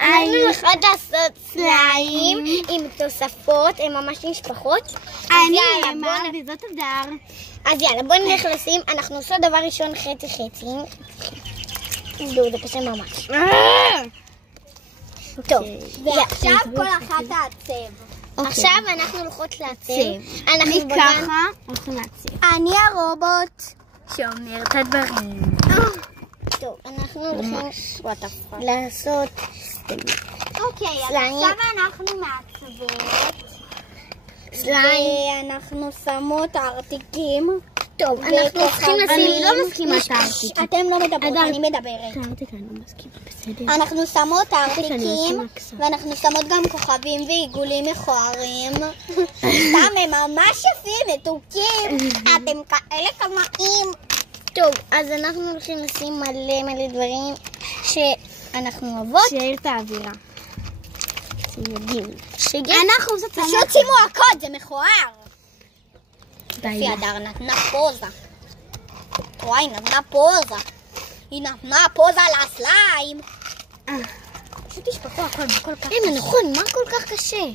אנחנו הולכות לעשות סליים עם תוספות, הן ממש נשפחות. אני אמה וזאת הדר. אז יאללה, בואו נלך לשים. אנחנו עושות דבר ראשון חצי. זה קשה ממש. טוב, ועכשיו כל אחת תעצב. עכשיו אנחנו הולכות לעצב. אני ככה הולכים לעצב. אני הרובוט שאומר את הדברים. טוב, אנחנו הולכים לעשות אוקיי, אז עכשיו אנחנו מעצבות. סליים. ואנחנו שמות ארטיקים. טוב, אנחנו צריכים לשים... אני לא מסכימה את הארטיקים. אתם לא מדברות, אני מדברת. אנחנו שמות ארטיקים, ואנחנו שמות גם כוכבים ועיגולים מכוערים. סתם, הם ממש יפים, מתוקים. אתם כאלה קמאים. טוב, אז אנחנו הולכים לשים מלא דברים שאנחנו אוהבות. שיעיר את האווירה. אנחנו פשוט שימו הקוד, זה מכוער. די. הדר נתנה פוזה. וואי, נתנה פוזה. היא נתנה פוזה לסליים. פשוט תשפכו הכל בכל כך. הנה, נכון, מה כל כך קשה?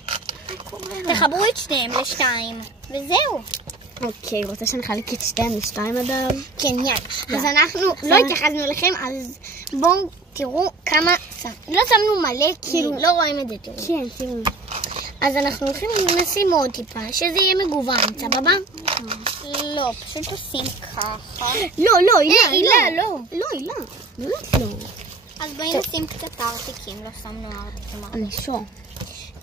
תחברו את שניהם לשתיים, וזהו. אוקיי, רוצה שנחלק את שתיהם לשתיים אדם? כן, יאללה. אז אנחנו לא התייחסנו לכם, אז בואו תראו כמה... לא שמנו מלא, כאילו לא רואים את זה, תראו. כן, תראו. אז אנחנו הולכים לשים עוד טיפה, שזה יהיה מגוון, סבבה? לא, פשוט עושים ככה. לא, הילה, לא. לא, הילה. באמת לא. אז בואי נשים קצת ארטיקים, לא שמנו ארטיקים. אני שור.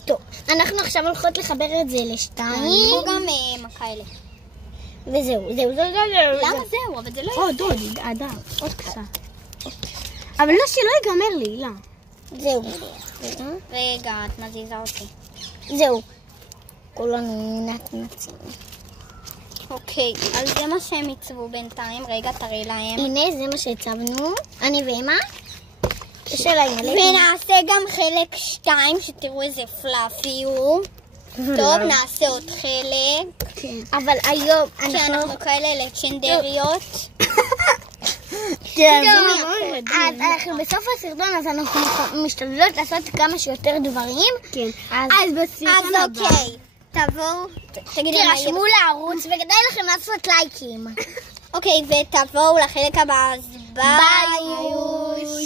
טוב, אנחנו עכשיו הולכות לחבר את זה לשתיים. כמו גם כאלה. וזהו. למה זהו? אבל זה לא עוד, אדם. עוד קצת. אבל לא, שלא ייגמר לי, הילה. זהו. רגע, את מזיזה אותי. זהו. כולנו נתנצים. אוקיי, אז זה מה שהם יצבו בינתיים. רגע, תראי להם. הנה, זה מה שהצבנו. אני ואמא. ונעשה גם חלק 2, שתראו איזה פלאפי הוא. טוב, נעשה עוד חלק. אבל היום אנחנו כאלה לג'נדריות. אז אנחנו בסוף הסרטון, אז אנחנו משתדלות לעשות כמה שיותר דברים. כן. אז בסרטון הבא. אז אוקיי, תבואו, תירשמו לערוץ וכדאי לכם לעשות לייקים. אוקיי, ותבואו לחלק הבא, אז ביי.